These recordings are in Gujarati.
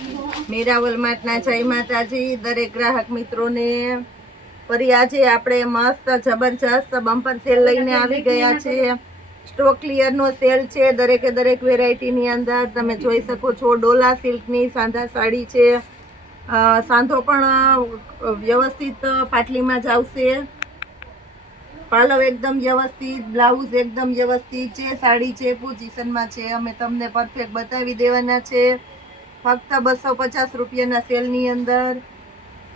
મીરાવલ માર્ટના જય માતાજી દરેક ગ્રાહક મિત્રોને ફરી આજે આપણે મસ્ત જબરજસ્ત બમ્પર સેલ લઈને આવી ગયા છે। સ્ટોક ક્લિયરનો સેલ છે। દરેકે દરેક વેરાયટીની અંદર તમે જોઈ શકો છો। ડોલા સિલ્કની સાંધા સાડી છે। સાંધો પણ વ્યવસ્થિત પાટલીમાં જ આવશે। પાલવ એકદમ વ્યવસ્થિત, બ્લાઉઝ એકદમ વ્યવસ્થિત છે। સાડી છે પોઝિશનમાં છે, અમે તમને પરફેક્ટ બતાવી દેવાના છે। ફક્ત 250 રૂપિયાના સેલની અંદર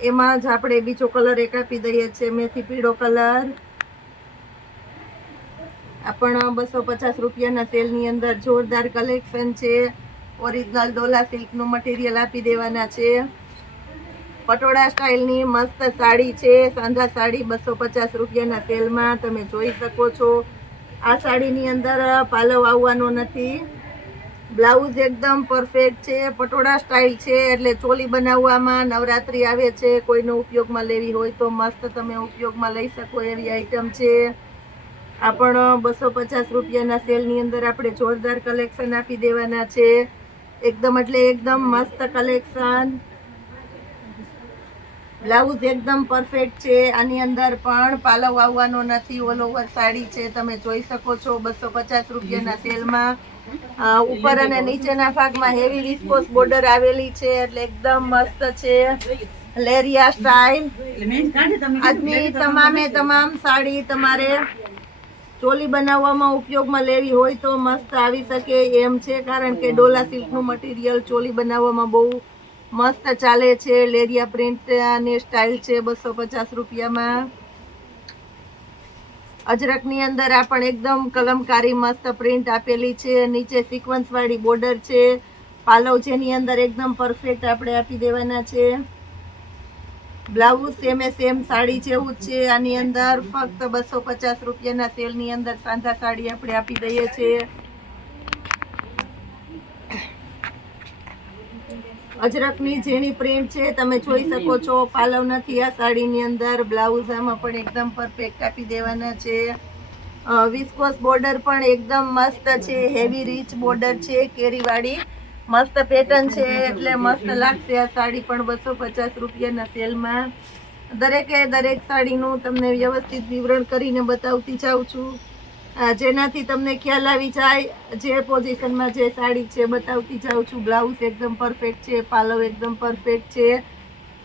એમાં જ આપણે બીજો કલર એક આપી દઈએ છીએ, મેથી પીળો કલર। આ પણ 250 રૂપિયાના સેલની અંદર જોરદાર કલેક્શન છે। ઓરિજિનલ ડોલા સિલ્કનું મટીરિયલ આપી દેવાના છે। પટોળા સ્ટાઇલની મસ્ત સાડી છે, સાંધા સાડી 250 રૂપિયાના સેલમાં તમે જોઈ શકો છો। આ સાડીની અંદર પાલવ આવવાનો નથી, બ્લાઉઝ એકદમ પરફેક્ટ છે, પટોળા સ્ટાઇલ છે એટલે ચોલી બનાવવામાં નવરાત્રી આવે છે, કોઈને ઉપયોગમાં લેવી હોય તો મસ્ત તમે ઉપયોગમાં લઈ શકો એવી આઈટમ છે। આ પણ 250 રૂપિયાના સેલની અંદર આપણે જોરદાર કલેક્શન આપી દેવાના છે। એકદમ એટલે એકદમ મસ્ત કલેક્શન, બ્લાઉઝ એકદમ પરફેક્ટ છે। આની અંદર પણ પાલવ આવવાનો નથી, ઓલ ઓવર સાડી છે, તમે જોઈ શકો છો 250 રૂપિયાના સેલમાં। ઉપર અને નીચેના ભાગમાં હેવી વિસ્કોસ બોર્ડર આવેલી છે એટલે એકદમ મસ્ત છે। લેરિયા સ્ટાઇલ આજની તમામે તમામ સાડી તમારે ચોલી બનાવવામાં ઉપયોગમાં લેવી હોય તો મસ્ત આવી શકે એમ છે, કારણ કે ડોલા સિલ્કનું મટીરિયલ ચોલી બનાવવામાં બહુ મસ્ત ચાલે છે। લેરિયા પ્રિન્ટ ની સ્ટાઇલ છે 250 રૂપિયામાં। અજરકની અંદર આ પણ એકદમ કલમકારી મસ્ત પ્રિન્ટ આપેલી છે, નીચે સિક્વન્સ વાળી બોર્ડર છે। પાલવ જેની અંદર એકદમ પરફેક્ટ આપણે આપી દેવાના છે। બ્લાઉઝ સેમે સેમ સાડી જેવું જ છે। આની અંદર ફક્ત 250 રૂપિયાના સેલની અંદર સાંધા સાડી આપણે આપી દઈએ છીએ। અજરકની ઝીણી પ્રિન્ટ છે, તમે જોઈ શકો છો। પાલવ નથી આ સાડીની અંદર, બ્લાઉઝ આમાં પણ એકદમ પરફેક્ટ આપી દેવાના છે। વિસ્કોસ બોર્ડર પણ એકદમ મસ્ત છે, હેવી રીચ બોર્ડર છે, કેરીવાળી મસ્ત પેટર્ન છે એટલે મસ્ત લાગશે આ સાડી પણ 250 રૂપિયાના સેલમાં। દરેકે દરેક સાડીનું તમને વ્યવસ્થિત વિવરણ કરીને બતાવતી જાઉં છું, જેનાથી તમને ખ્યાલ આવી જાય જે પોઝિશનમાં જે સાડી છે બતાવતી જાઉં છું। બ્લાઉઝ એકદમ પરફેક્ટ છે, પાલવ એકદમ પરફેક્ટ છે,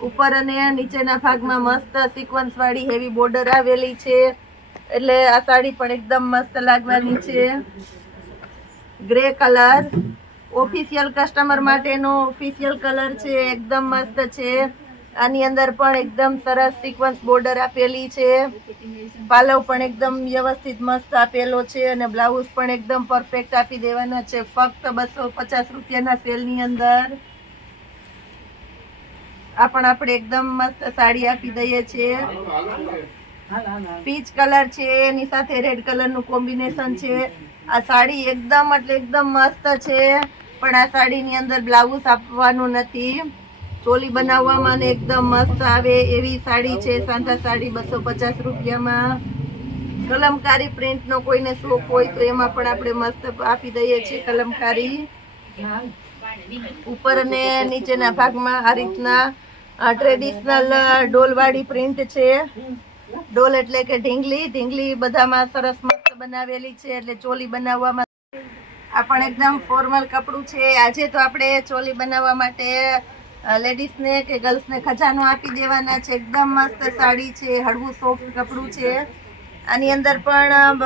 ઉપર અને નીચેના ભાગમાં મસ્ત સિક્વન્સ વાળી હેવી બોર્ડર આવેલી છે એટલે આ સાડી પણ એકદમ મસ્ત લાગવાની છે। ગ્રે કલર ઓફિશિયલ કસ્ટમર માટેનો ઓફિશિયલ કલર છે, એકદમ મસ્ત છે। આની અંદર પણ એકદમ સરસ સિક્વન્સ બોર્ડર આપેલી છે, પાલવ પણ એકદમ વ્યવસ્થિત મસ્ત આપેલો છે અને બ્લાઉઝ પણ એકદમ પરફેક્ટ આપી દેવાના છે। ફક્ત 250 રૂપિયાના સેલની અંદર આ પણ આપણે એકદમ મસ્ત સાડી આપી દઈએ છીએ। પીચ કલર છે, એની સાથે રેડ કલરનું કોમ્બિનેશન છે। આ સાડી એકદમ એટલે એકદમ મસ્ત છે, પણ આ સાડીની અંદર બ્લાઉઝ આપવાનું નથી, ચોલી બનાવવામાં એકદમ મસ્ત આવે એવી સાડી છે। સાંધા સાડી 250 રૂપિયામાં। કલમકારી પ્રિન્ટનો કોઈને શોખ હોય તો એમાં પણ આપણે મસ્ત આપી દઈએ છીએ કલમકારી। ઉપર અને નીચેના ભાગમાં આ રીતના ટ્રેડિશનલ ડોલવાળી પ્રિન્ટ છે। ડોલ એટલે કે ઢીંગલી, ઢીંગલી બધામાં સરસ મસ્ત બનાવેલી છે એટલે ચોલી બનાવવામાં આ પણ એકદમ ફોર્મલ કપડું છે। આજે તો આપણે ચોલી બનાવવા માટે લેડીઝને કે ગર્લ્સને ખજાનો આપી દેવાના છે। એકદમ મસ્ત સાડી છે, હળવું સોફ્ટ કપડું છે। આની અંદર પણ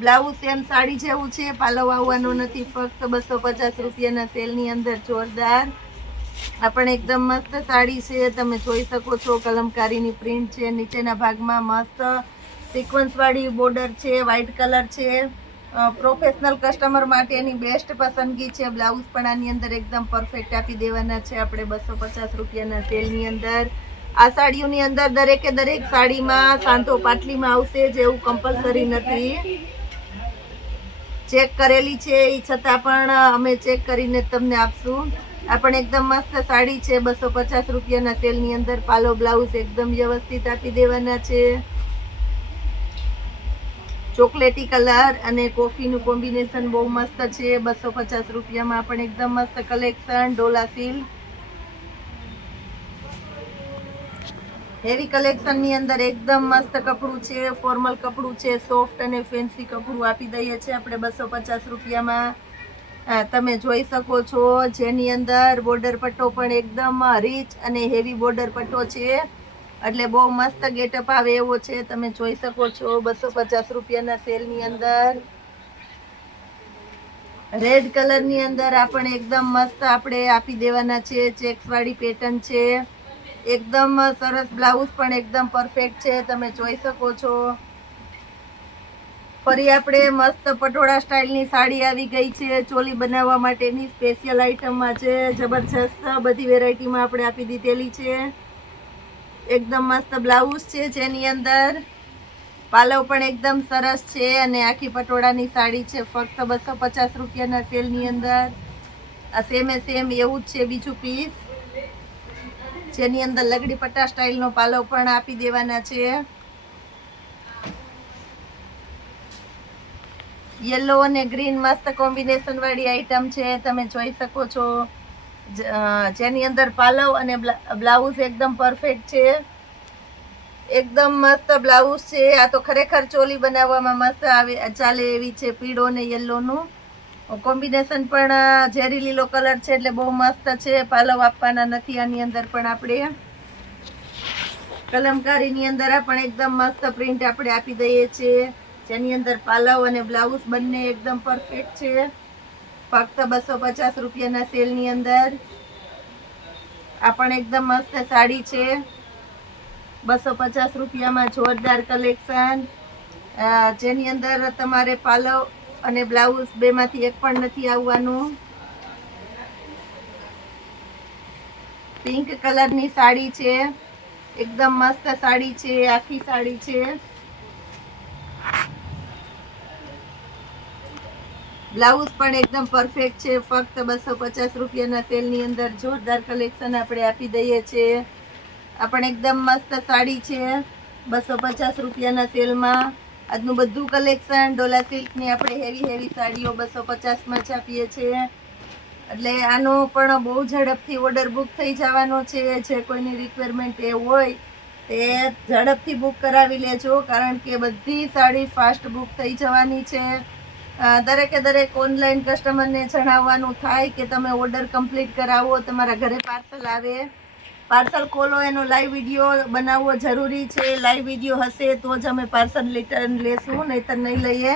બ્લાઉઝ સેમ સાડી જેવું છે, પાલવ આવવાનો નથી, ફક્ત 250 રૂપિયાના સેલની અંદર જોરદાર આ પણ એકદમ મસ્ત સાડી છે, તમે જોઈ શકો છો। કલમકારીની પ્રિન્ટ છે, નીચેના ભાગમાં મસ્ત સિક્વન્સ વાળી બોર્ડર છે, વ્હાઈટ કલર છે। પ્રોફેશનલ કસ્ટમર માટેની બેસ્ટ પસંદગી છે। બ્લાઉઝ પણ આની અંદર એકદમ પરફેક્ટ આપી દેવાના છે આપણે 250 રૂપિયાના સેલની અંદર। આ સાડીઓની અંદર દરેકે દરેક સાડીમાં સાંધો પાટલીમાં આવશે, જેવું કમ્પલસરી નથી, ચેક કરેલી છે એ છતાં પણ અમે ચેક કરીને તમને આપશું। આ પણ એકદમ મસ્ત સાડી છે 250 રૂપિયાના સેલની અંદર। પાલો બ્લાઉઝ એકદમ વ્યવસ્થિત આપી દેવાના છે। ચોકલેટી કલર અને કોફીનું કોમ્બિનેશન બહુ મસ્ત છે। 250 રૂપિયામાં પણ એકદમ મસ્ત કલેક્શન, ડોલા સિલ્ક હેવી કલેક્શનની અંદર એકદમ મસ્ત કપડું છે, ફોર્મલ કપડું છે, સોફ્ટ અને ફેન્સી કપડું આપી દઈએ છીએ આપણે 250 રૂપિયામાં. તમે જોઈ શકો છો, જેની અંદર બોર્ડર પટ્ટો પણ એકદમ રીચ અને હેવી બોર્ડર પટ્ટો છે, એટલે બહુ મસ્ત ગેટઅપ આવે એવો છે. તમે જોઈ શકો છો 250 રૂપિયાના સેલની અંદર. રેડ કલરની અંદર આપણે એકદમ મસ્ત આપણે આપી દેવાના છે. ચેક્સ વાળી પેટર્ન છે, એકદમ સરસ. બ્લાઉઝ પણ એકદમ પરફેક્ટ છે, તમે જોઈ શકો છો. ફરી આપણે મસ્ત પટોળા સ્ટાઇલની સાડી આવી ગઈ છે, ચોલી બનાવવા માટેની સ્પેશિયલ આઈટમમાં છે. જબરજસ્ત બધી વેરાયટીમાં આપણે આપી દીધેલી છે. એકદમ મસ્ત બ્લાઉઝ છે, જેની અંદર પાલવ પણ એકદમ સરસ છે અને આખી પટોળાની સાડી છે. ફક્ત 250 રૂપિયાના સેલની અંદર. આ સેમે સેમ એવું જ છે બીજું પીસ, જેની અંદર લગડી પટ્ટા સ્ટાઇલનો પાલવ પણ આપી દેવાના છે. યલો અને ગ્રીન મસ્ત કોમ્બિનેશન વાળી આઈટમ છે, તમે જોઈ શકો છો. જેની અંદર પાલવ અને બ્લાઉઝ એકદમ પરફેક્ટ છે, એકદમ મસ્ત બ્લાઉઝ છે. આ તો ખરેખર ચોલી બનાવવામાં મસ્ત આવે ચાલે એવી છે. પીળો અને યલોનું કોમ્બિનેશન પણ ઝેરી લીલો કલર છે, એટલે બહુ મસ્ત છે. પાલવ આપવાના નથી આની અંદર, પણ આપણે કલમકારીની અંદર પણ એકદમ મસ્ત પ્રિન્ટ આપણે આપી દઈએ છીએ, જેની અંદર પાલવ અને બ્લાઉઝ બંને એકદમ પરફેક્ટ છે. ફક્ત 250 રૂપિયાના સેલની અંદર. આ પણ એકદમ મસ્ત સાડી છે, 250 રૂપિયામાં. જોરદાર કલેક્શન, જેની અંદર તમારે પાલવ અને બ્લાઉઝ બેમાંથી એક પણ નથી આવવાનું. પિંક કલરની સાડી છે, એકદમ મસ્ત સાડી છે, આખી સાડી છે. બ્લાઉઝ પણ એકદમ પરફેક્ટ છે. ફક્ત 250 રૂપિયાના સેલની અંદર જોરદાર કલેક્શન આપણે આપી દઈએ છીએ. આ પણ એકદમ મસ્ત સાડી છે, 250 રૂપિયાના સેલમાં. આજનું બધું કલેક્શન ડોલા સિલ્કની આપણે હેવી સાડીઓ 250માં જ આપીએ છીએ, એટલે આનો પણ બહુ ઝડપથી ઓર્ડર બુક થઈ જવાનો છે. જે કોઈની રિક્વાયરમેન્ટ એ હોય તે ઝડપથી બુક કરાવી લેજો, કારણ કે બધી સાડી ફાસ્ટ બુક થઈ જવાની છે. દરેકે દરેક ઓનલાઈન કસ્ટમરને જણાવવાનું થાય કે તમે ઓર્ડર કમ્પ્લીટ કરાવો, તમારા ઘરે પાર્સલ આવે. પાર્સલ ખોલો એનો લાઈવ વિડીયો બનાવવો જરૂરી છે. લાઈવ વિડીયો હશે તો જ અમે પાર્સલ રિટર્ન લેશું, નહીતર નહીં લઈએ.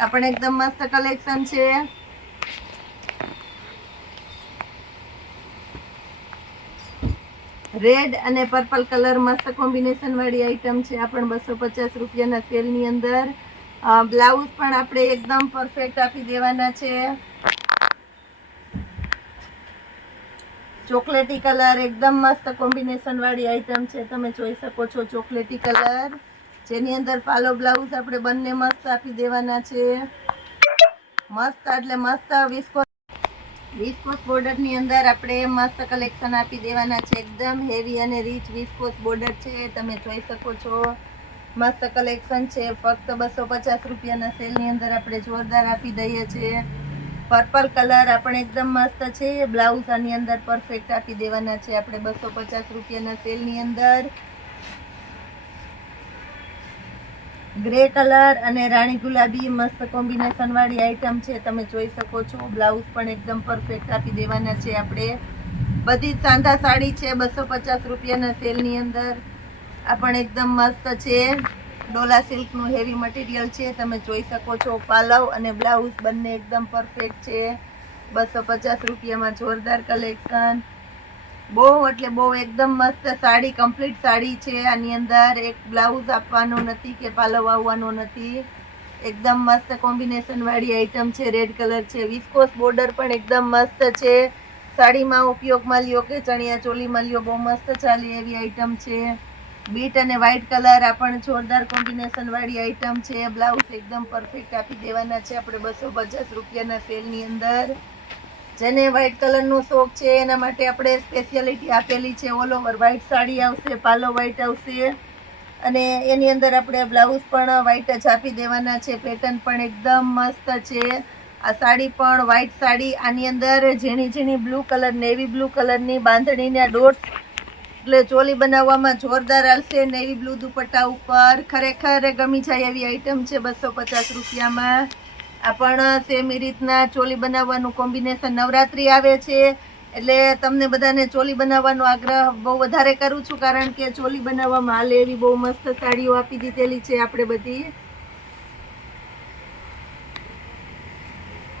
આ પણ એકદમ મસ્ત કલેક્શન છે. રેડ અને પર્પલ કલર મસ્ત કોમ્બિનેશન વાળી આઈટમ છે. આ પણ 250 રૂપિયાના સેલની અંદર. બ્લાઉઝ પણ આપણે એકદમ પરફેક્ટ આપી દેવાના છે. ચોકલેટી કલર એકદમ મસ્ત કોમ્બિનેશન વાળી આઈટમ છે, તમે જોઈ શકો છો. ચોકલેટી કલર, જેની અંદર પાલો બ્લાઉઝ આપણે બંને મસ્ત આપી દેવાના છે. મસ્ત એટલે મસ્ત વિસ્કોસ બોર્ડરની અંદર આપણે મસ્ત કલેક્શન આપી દેવાના છે. એકદમ હેવી અને રીચ વિસ્કોસ બોર્ડર છે, તમે જોઈ શકો છો. મસ્ત કલેક્શન છે. ફક્ત 250 રૂપિયાના સેલની અંદર આપણે જોરદાર આપી દઈએ છીએ. પર્પલ કલર આપણે એકદમ મસ્ત છે. બ્લાઉઝ આની અંદર પરફેક્ટ આપી દેવાના છે આપણે 250 રૂપિયાના સેલની અંદર. ગ્રે કલર અને રાણી ગુલાબી મસ્ત કોમ્બિનેશન વાળી આઈટમ છે, તમે જોઈ શકો છો. બ્લાઉઝ પણ એકદમ પરફેક્ટ આપી દેવાના છે આપણે. બધી સાંધા સાડી છે 250 રૂપિયાના સેલની અંદર. આ પણ એકદમ મસ્ત છે. ડોલા સિલ્કનું હેવી મટીરિયલ છે, તમે જોઈ શકો છો. પાલવ અને બ્લાઉઝ બંને એકદમ પરફેક્ટ છે. 250 રૂપિયામાં જોરદાર કલેક્શન. બહુ એટલે બહુ એકદમ મસ્ત સાડી, કમ્પ્લીટ સાડી છે. આની અંદર એક બ્લાઉઝ આપવાનો નથી કે પાલવ આવવાનો નથી. એકદમ મસ્ત કોમ્બિનેશન વાળી આઈટમ છે. રેડ કલર છે. વિસ્કોસ બોર્ડર પણ એકદમ મસ્ત છે. સાડીમાં ઉપયોગમાં લ્યો કે ચણિયા ચોલીમાં લ્યો, બહુ મસ્ત ચાલે એવી આઈટમ છે. બીટ અને વ્હાઈટ કલર આ પણ જોરદાર કોમ્બિનેશન વાળી આઈટમ છે. બ્લાઉઝ એકદમ પરફેક્ટ આપી દેવાના છે આપણે 250 રૂપિયાના સેલની અંદર. જેને વ્હાઈટ કલરનો શોખ છે એના માટે આપણે સ્પેશિયાલિટી આપેલી છે. ઓલ ઓવર વ્હાઈટ સાડી આવશે, પાલો વ્હાઈટ આવશે અને એની અંદર આપણે બ્લાઉઝ પણ વ્હાઈટ જ આપી દેવાના છે. પેટર્ન પણ એકદમ મસ્ત છે. આ સાડી પણ વ્હાઈટ સાડી, આની અંદર ઝીણી બ્લુ કલર, નેવી બ્લુ કલરની બાંધણીના ડોટ એટલે ચોલી બનાવવામાં જોરદાર હાલશે નેવી બ્લુ દુપટ્ટા ઉપર. ખરેખર ગમી જાય એવી આઈટમ છે 250 રૂપિયામાં. આ પણ સેમ એ રીતના ચોલી બનાવવાનું કોમ્બિનેશન. નવરાત્રી આવે છે એટલે તમને બધાને ચોલી બનાવવાનો આગ્રહ બહુ વધારે કરું છું, કારણ કે ચોલી બનાવવામાં હાલે એવી બહુ મસ્ત સાડીઓ આપી દીધેલી છે આપણે બધી.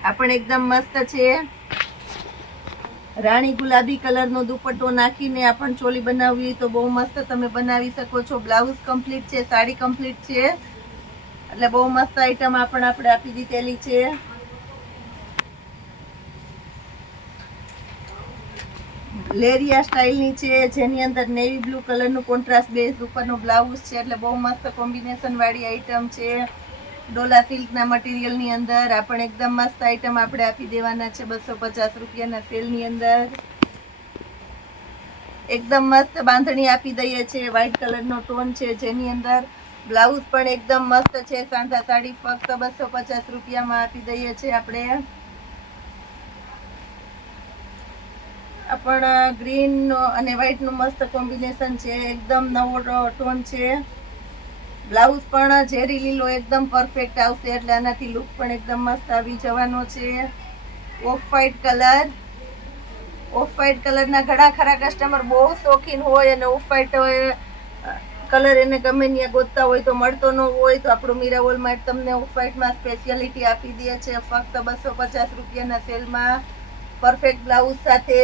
આ પણ એકદમ મસ્ત છે. રાણી ગુલાબી કલરનો દુપટ્ટો નાખીને આ પણ ચોલી બનાવવી તો બહુ મસ્ત તમે બનાવી શકો છો. બ્લાઉઝ કમ્પ્લીટ છે, સાડી કમ્પ્લીટ છે, એટલે બહુ મસ્ત આઈટમ આ પણ આપણે આપી દીધેલી છે. લેરિયા સ્ટાઇલની છે, જેની અંદર નેવી બ્લુ કલરનું કોન્ટ્રાસ્ટ બેઝ ઉપરનો બ્લાઉઝ છે, એટલે બહુ મસ્ત કોમ્બિનેશન વાળી આઈટમ છે. ડોલા સિલ્કના મટીરિયલની અંદર આ પણ એકદમ મસ્ત આઈટમ આપણે આપી દેવાના છે 250 રૂપિયાના સેલની અંદર. એકદમ મસ્ત બાંધણી આપી દઈએ છે. વ્હાઈટ કલરનો ટોન છે, જેની અંદર બ્લાઉઝ પણ એકદમ મસ્ત છે. સાંધા સાડી ફક્ત 250 રૂપિયામાં આપી દઈએ છીએ આપણે. આ પણ ગ્રીન અને વ્હાઈટ નું મસ્ત કોમ્બિનેશન છે. એકદમ નવો ટોન છે. બ્લાઉઝ પણ ઝેરી લીલો એકદમ પરફેક્ટ આવશે, એટલે આનાથી લુક પણ એકદમ મસ્ત આવી જવાનો છે. Off white colour. Off white કલરના ઘણા ખરા કસ્ટમર બહુ શોખીન હોય અને ઓફ વ્હાઈટ કલર એને ગમે ત્યાં ગોતતા હોય તો મળતો ન હોય, તો આપણું મીરાવોલ માર્ટ તમને ઓફ વ્હાઈટમાં સ્પેશિયાલિટી આપી દે છે ફક્ત 250 રૂપિયાના સેલમાં. પરફેક્ટ બ્લાઉઝ સાથે.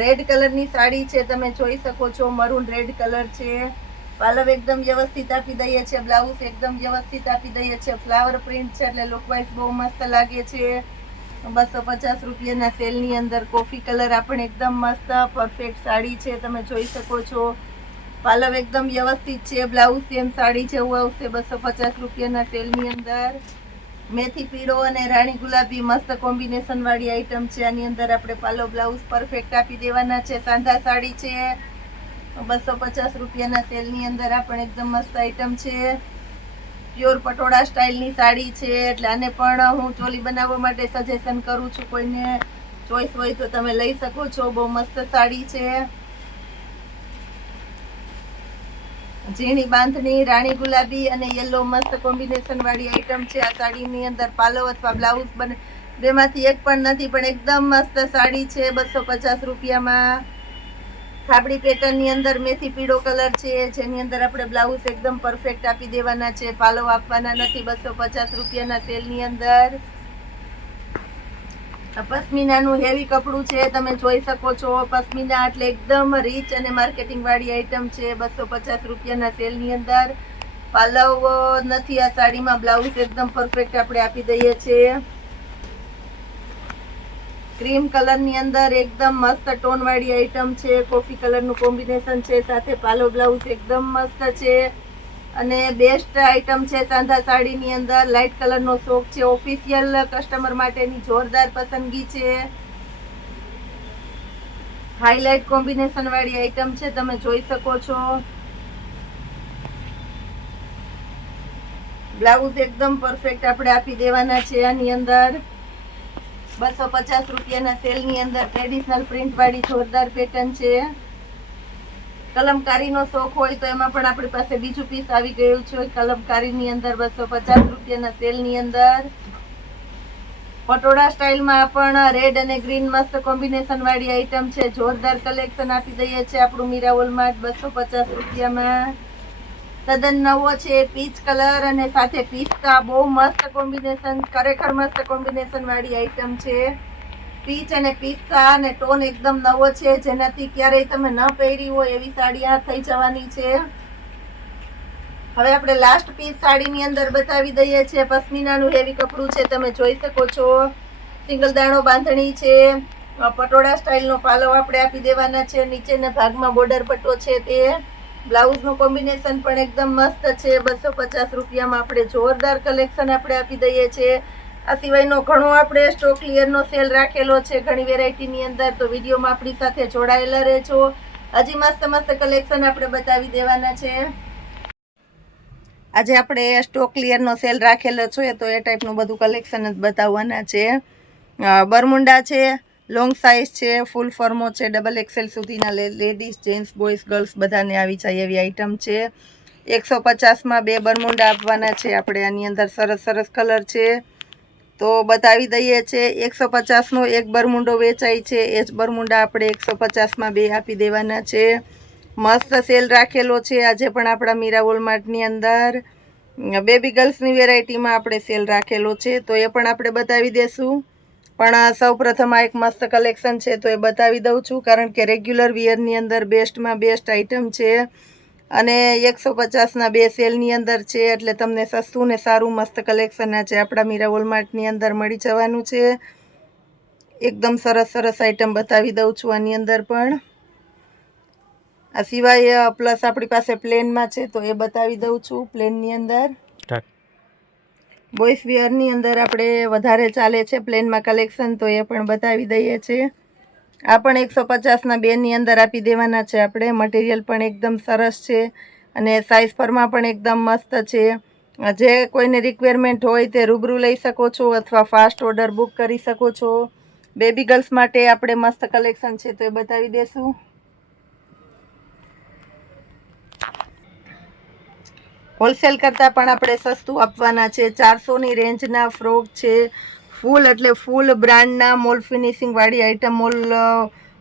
રેડ કલરની સાડી છે, તમે જોઈ શકો છો. મરૂન રેડ કલર છે. પાલવ એકદમ વ્યવસ્થિત આપી દઈએ છે. બ્લાઉઝ એકદમ વ્યવસ્થિત આપી દઈએ છે. ફ્લાવર પ્રિન્ટ છે, એટલે લુકવાઇઝ બહુ મસ્ત લાગે છે. 250 રૂપિયાના સેલની અંદર કોફી કલર આપણે એકદમ મસ્ત પરફેક્ટ સાડી છે, તમે જોઈ શકો છો. પાલવ એકદમ વ્યવસ્થિત છે. બ્લાઉઝ સેમ સાડી જેવું આવશે 250 રૂપિયાના સેલની અંદર. મેથી પીળો અને રાણી ગુલાબી મસ્ત કોમ્બિનેશન વાળી આઈટમ છે. આની અંદર આપણે પાલવ બ્લાઉઝ પરફેક્ટ આપી દેવાના છે. સાંધા સાડી છે 250 રૂપિયાના સેલની અંદર. આ પણ એકદમ મસ્ત આઈટમ છે. પ્યોર પટોળા સ્ટાઇલની સાડી છે, એટલે આને પણ હું ચોલી બનાવવા માટે સજેશન કરું છું. કોઈને ચોઈસ હોય તો તમે લઈ શકો છો. બહુ મસ્ત સાડી છે. ઝીણી બાંધણી રાણી ગુલાબી અને યલો મસ્ત કોમ્બિનેશન વાળી આઈટમ છે. આ સાડીની અંદર પાલવ અથવા બ્લાઉઝ બને બેમાંથી એક પણ નથી, પણ એકદમ મસ્ત સાડી છે 250 રૂપિયામાં. થાબડી પેટર્નની અંદર મેથી પીળો કલર છે, જેની અંદર આપણે બ્લાઉઝ એકદમ પરફેક્ટ આપી દેવાના છે. પાલવ આપવાના નથી 250 રૂપિયાના સેલની અંદર. પશ્મિનાનું હેવી કપડું છે, તમે જોઈ શકો છો. પશ્મિના એટલે એકદમ રીચ અને માર્કેટિંગ વાળી આઈટમ છે 250 રૂપિયાના સેલની અંદર. પાલવ નથી આ સાડીમાં. બ્લાઉઝ એકદમ પરફેક્ટ આપણે આપી દઈએ છીએ. ક્રીમ કલરની અંદર એકદમ મસ્ત ટોન વાળી આઈટમ છે. કોફી કલરનું કોમ્બિનેશન છે, સાથે પાલવ બ્લાઉઝ એકદમ મસ્ત છે અને બેસ્ટ આઈટમ છે. સાંધા સાડીની અંદર લાઇટ કલરનો શોખ છે. ઓફિશિયલ કસ્ટમર માટેની જોરદાર પસંદગી છે. હાઇલાઇટ કોમ્બિનેશન વાળી આઈટમ છે, તમે જોઈ શકો છો. બ્લાઉઝ એકદમ પરફેક્ટ આપણે આપી દેવાના છે. આની અંદર 250 રૂપિયાના સેલની અંદર ટ્રેડિશનલ પ્રિન્ટ વાળી જોરદાર પેટર્ન છે. કલમકારીનો શોખ હોય તો એમાં પણ આપણી પાસે બીજું પીસ આવી ગયું છે. કલમકારીની અંદર 250 રૂપિયાના સેલની અંદર. પટોળા સ્ટાઇલમાં પણ રેડ અને ગ્રીન મસ્ત કોમ્બિનેશન વાળી આઈટમ છે. જોરદાર કલેક્શન આપી દઈએ છીએ આપણું મીરાવોલ માર્ટ 250 રૂપિયામાં. તદ્દન નવો છે. પીચ કલર અને સાથે પિસ્તા બહુ મસ્ત કોમ્બિનેશન, ખરેખર મસ્ત કોમ્બિનેશન વાળી આઈટમ છે. પીચ અને પિસ્તા અને ટોન એકદમ નવો છે, જેનાથી ક્યારેય તમે ન પહેરી હોય એવી સાડી આ થઈ જવાની છે. હવે આપણે લાસ્ટ પીસ સાડીની અંદર બતાવી દઈએ છીએ. પશ્મિનાનું હેવી કપડું છે, તમે જોઈ શકો છો. સિંગલ દાણો બાંધણી છે. પટોળા સ્ટાઇલનો પાલવ આપણે આપી દેવાના છે. નીચેના ભાગમાં બોર્ડર પટ્ટો છે તે. બ્લાઉઝનું કોમ્બિનેશન પણ એકદમ મસ્ત છે. 250 રૂપિયામાં આપણે જોરદાર કલેક્શન આપણે આપી દઈએ છીએ. આ સિવાયનો ઘણો આપણે સ્ટોક ક્લિયરનો સેલ રાખેલો છે ઘણી વેરાયટીની અંદર, તો વિડીયોમાં આપણી સાથે જોડાયેલા રહેજો. હજી મસ્ત મસ્ત કલેક્શન આપણે બતાવી દેવાના છે. આજે આપણે સ્ટોક ક્લિયરનો સેલ રાખેલો છે, તો એ ટાઈપનું બધું કલેક્શન જ બતાવવાના છે. બરમુંડા છે, લોંગ સાઇઝ છે, ફૂલ ફોર્મો છે, ડબલ એક્સેલ સુધીના લેડીઝ, જેન્ટ્સ, બોયઝ, ગર્લ્સ બધાને આવી જાય એવી આઈટમ છે. 150માં 2 બરમુંડા આપવાના છે આપણે. આની અંદર સરસ સરસ કલર છે તો બતાવી દઈએ છે. 150નો એક બરમુંડો વેચાય છે, એ જ બરમુંડા આપણે 150માં 2 આપી દેવાના છે. મસ્ત સેલ રાખેલો છે આજે પણ આપણા મીરા વોલમાર્ટની અંદર. બેબી ગર્લ્સની વેરાયટીમાં આપણે સેલ રાખેલો છે તો એ પણ આપણે બતાવી દેશું. પણ સૌ પ્રથમ આ એક મસ્ત કલેક્શન છે તો એ બતાવી દઉં છું, કારણ કે રેગ્યુલર વિયરની અંદર બેસ્ટમાં બેસ્ટ આઈટમ છે અને 150ના 2 સેલની અંદર છે, એટલે તમને સસ્તું ને સારું મસ્ત કલેક્શન આજે આપણા મીરા વોલમાર્ટની અંદર મળી જવાનું છે. એકદમ સરસ સરસ આઈટમ બતાવી દઉં છું આની અંદર પણ. આ સિવાય પ્લસ આપણી પાસે પ્લેનમાં છે તો એ બતાવી દઉં છું. પ્લેનની અંદર બોયસ વિયરની અંદર આપણે વધારે ચાલે છે પ્લેનમાં કલેક્શન તો એ પણ બતાવી દઈએ છીએ. આ પણ 150ના 2ની અંદર આપી દેવાના છે આપણે. મટીરિયલ પણ એકદમ સરસ છે અને સાઇઝ પરમાં પણ એકદમ મસ્ત છે. જે કોઈને રિક્વાયરમેન્ટ હોય તે રૂબરૂ લઈ શકો છો અથવા ફાસ્ટ ઓર્ડર બુક કરી શકો છો. બેબી ગર્લ્સ માટે આપણે મસ્ત કલેક્શન છે તો એ બતાવી દેશું. હોલસેલ કરતાં પણ આપણે સસ્તું આપવાના છે. 400ની રેન્જના ફ્રોક છે, ફૂલ એટલે ફૂલ બ્રાન્ડના મોલ ફિનિશિંગવાળી આઈટમ, મોલ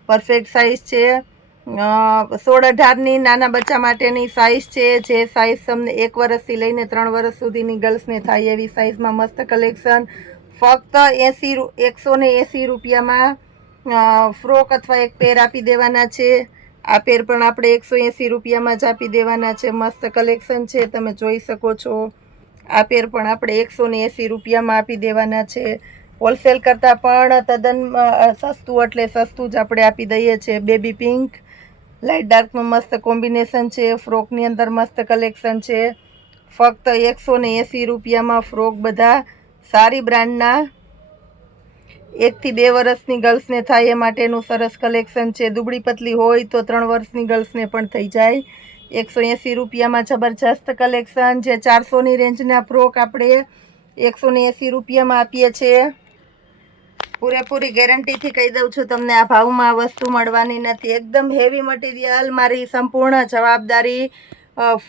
પરફેક્ટ સાઇઝ છે. 16-18ની નાના બચ્ચા માટેની સાઇઝ છે, જે સાઇઝ તમને 1 વર્ષથી લઈને 3 વર્ષ સુધીની ગર્લ્સને થાય એવી સાઇઝમાં મસ્ત કલેક્શન. ફક્ત 180 રૂપિયામાં ફ્રોક અથવા એક પેર આપી દેવાના છે. આ પેર પણ આપણે 180 રૂપિયામાં જ આપી દેવાના છે. મસ્ત કલેક્શન છે, તમે જોઈ શકો છો. આ પેર પણ આપણે 180 રૂપિયામાં આપી દેવાના છે. હોલસેલ કરતાં પણ તદ્દન સસ્તું એટલે સસ્તું જ આપણે આપી દઈએ છીએ. બેબી પિંક લાઇટ ડાર્કમાં મસ્ત કોમ્બિનેશન છે. ફ્રોકની અંદર મસ્ત કલેક્શન છે. ફક્ત 180 રૂપિયામાં ફ્રોક બધા સારી બ્રાન્ડના 1 થી 2 વર્ષની ગર્લ્સને થાય એ માટેનું સરસ કલેક્શન છે. દુબળી પતલી હોય તો 3 વર્ષની ગર્લ્સને પણ થઈ જાય. 180 રૂપિયામાં જબરજસ્ત કલેક્શન. જે 400ની રેન્જના ફ્રોક આપણે 180 રૂપિયામાં આપીએ છીએ. પૂરેપૂરી ગેરંટીથી કહી દઉં છું તમને, આ ભાવમાં આ વસ્તુ મળવાની નથી. એકદમ હેવી મટીરિયલ, મારી સંપૂર્ણ જવાબદારી.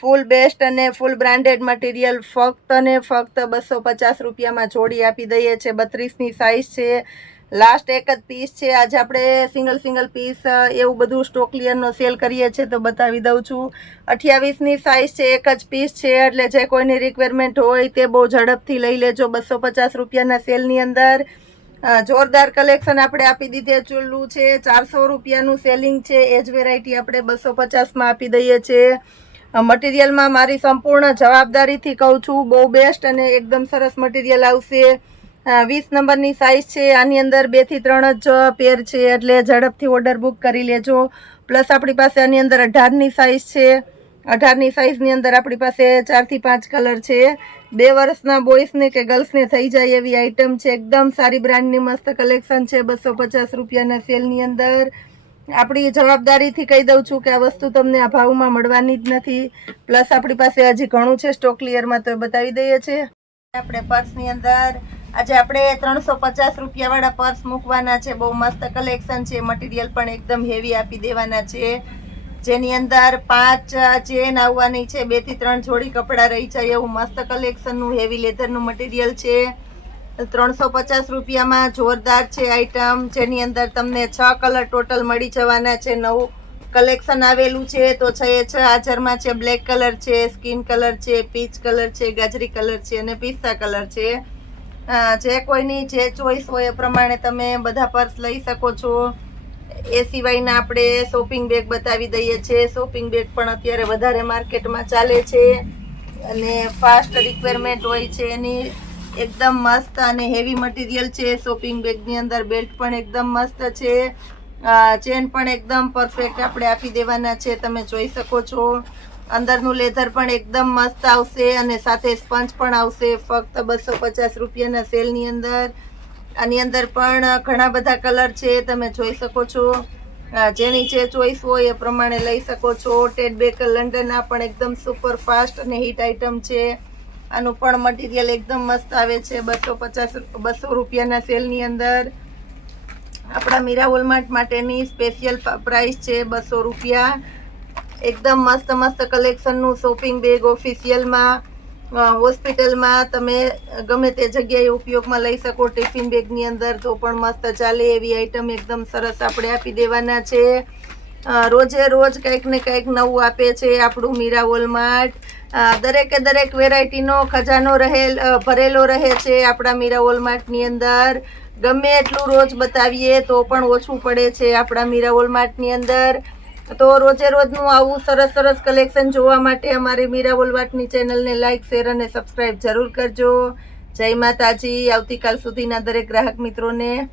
ફૂલ બેસ્ટ અને ફૂલ બ્રાન્ડેડ મટીરિયલ ફક્ત ને ફક્ત 250 રૂપિયામાં જોડી આપી દઈએ છીએ. 32ની સાઇઝ છે. લાસ્ટ એક જ પીસ છે. આજે આપણે સિંગલ પીસ એવું બધું સ્ટોક ક્લિયરનો સેલ કરીએ છીએ તો બતાવી દઉં છું. 28ની સાઇઝ છે, એક જ પીસ છે, એટલે જે કોઈની રિક્વાયરમેન્ટ હોય તે બહુ ઝડપથી લઈ લેજો. 250 રૂપિયાના સેલની અંદર જોરદાર કલેક્શન આપણે આપી દીધેલું છે. 400 રૂપિયાનું સેલિંગ છે, એ જ વેરાયટી આપણે 250માં આપી દઈએ છીએ. મટીરિયલમાં મારી સંપૂર્ણ જવાબદારીથી કહું છું, બહુ બેસ્ટ અને એકદમ સરસ મટીરિયલ આવશે. 20 નંબરની સાઇઝ છે. આની અંદર 2 થી 3 જ પેર છે, એટલે ઝડપથી ઓર્ડર બુક કરી લેજો. પ્લસ આપણી પાસે આની અંદર 18ની સાઇઝ છે. 18ની સાઇઝની અંદર આપણી પાસે 4 થી 5 કલર છે. 2 વર્ષના બોયસને કે ગર્લ્સને થઈ જાય એવી આઈટમ છે. એકદમ સારી બ્રાન્ડની મસ્ત કલેક્શન છે. 250 રૂપિયાના સેલની અંદર. આપણી જવાબદારીથી કહી દઉં છું કે આ વસ્તુ તમને આ ભાવમાં મળવાની જ નથી. પ્લસ આપણી પાસે હજી ઘણું છે સ્ટોક ક્લિયરમાં તો બતાવી દઈએ છીએ. આપણે પર્સની અંદર આજે આપણે 350 રૂપિયાવાળા પર્સ મૂકવાના છે. બહુ મસ્ત કલેક્શન છે. મટીરિયલ પણ એકદમ હેવી આપી દેવાના છે, જેની અંદર 5 ચેન આવવાની છે. 2 થી 3 જોડી કપડાં રહી જાય એવું મસ્ત કલેક્શનનું હેવી લેધરનું મટીરિયલ છે. 350 રૂપિયામાં જોરદાર છે આઈટમ, જેની અંદર તમને 6 કલર ટોટલ મળી જવાના છે. નવું કલેક્શન આવેલું છે તો 6 હાજરમાં છે. બ્લેક કલર છે, સ્કિન કલર છે, પીચ કલર છે, ગાજરી કલર છે અને પિસ્તા કલર છે. જે કોઈની જે ચોઈસ હોય એ પ્રમાણે તમે બધા પર્સ લઈ શકો છો. એ સિવાયના આપણે શોપિંગ બેગ બતાવી દઈએ છીએ. શોપિંગ બેગ પણ અત્યારે વધારે માર્કેટમાં ચાલે છે અને ફાસ્ટ રિક્વાયરમેન્ટ હોય છે એની. એકદમ મસ્ત અને હેવી મટીરિયલ છે. શોપિંગ બેગની અંદર બેલ્ટ પણ એકદમ મસ્ત છે. ચેન પણ એકદમ પરફેક્ટ આપણે આપી દેવાના છે, તમે જોઈ શકો છો. અંદરનું લેધર પણ એકદમ મસ્ત આવશે અને સાથે સ્પંજ પણ આવશે. ફક્ત 250 રૂપિયાના સેલની અંદર. આની અંદર પણ ઘણા બધા કલર છે, તમે જોઈ શકો છો. જેની જે ચોઈસ હોય એ પ્રમાણે લઈ શકો છો. ટેડ બેકર લંડન આ પણ એકદમ સુપર ફાસ્ટ અને હિટ આઈટમ છે. આનું પણ મટીરિયલ એકદમ મસ્ત આવે છે. 200 રૂપિયાના સેલની અંદર. આપણા મીરા વોલમાર્ટ માટેની સ્પેશિયલ પ્રાઇસ છે 200 રૂપિયા. એકદમ મસ્ત મસ્ત કલેક્શનનું શોપિંગ બેગ ઓફિશિયલમાં હોસ્પિટલમાં તમે ગમે તે જગ્યાએ ઉપયોગમાં લઈ શકો. ટિફિન બેગની અંદર તો પણ મસ્ત ચાલે એવી આઈટમ એકદમ સરસ આપણે આપી દેવાના છે. રોજે રોજ કંઈક ને કંઈક નવું આપે છે આપણું મીરા વોલમાર્ટ. દરેકે દરેક વેરાયટીનો ખજાનો ભરેલો રહે છે આપણા મીરા વોલમાર્ટની અંદર. ગમે એટલું રોજ બતાવીએ તો પણ ઓછું પડે છે આપણા મીરા વોલમાર્ટની અંદર. તો રોજે રોજનું આવું સરસ સરસ કલેક્શન જોવા માટે અમારી મીરા વોલમાર્ટની ચેનલને લાઇક, શેર અને સબસ્ક્રાઈબ જરૂર કરજો. જય માતાજી. આવતીકાલ સુધીના દરેક ગ્રાહક મિત્રોને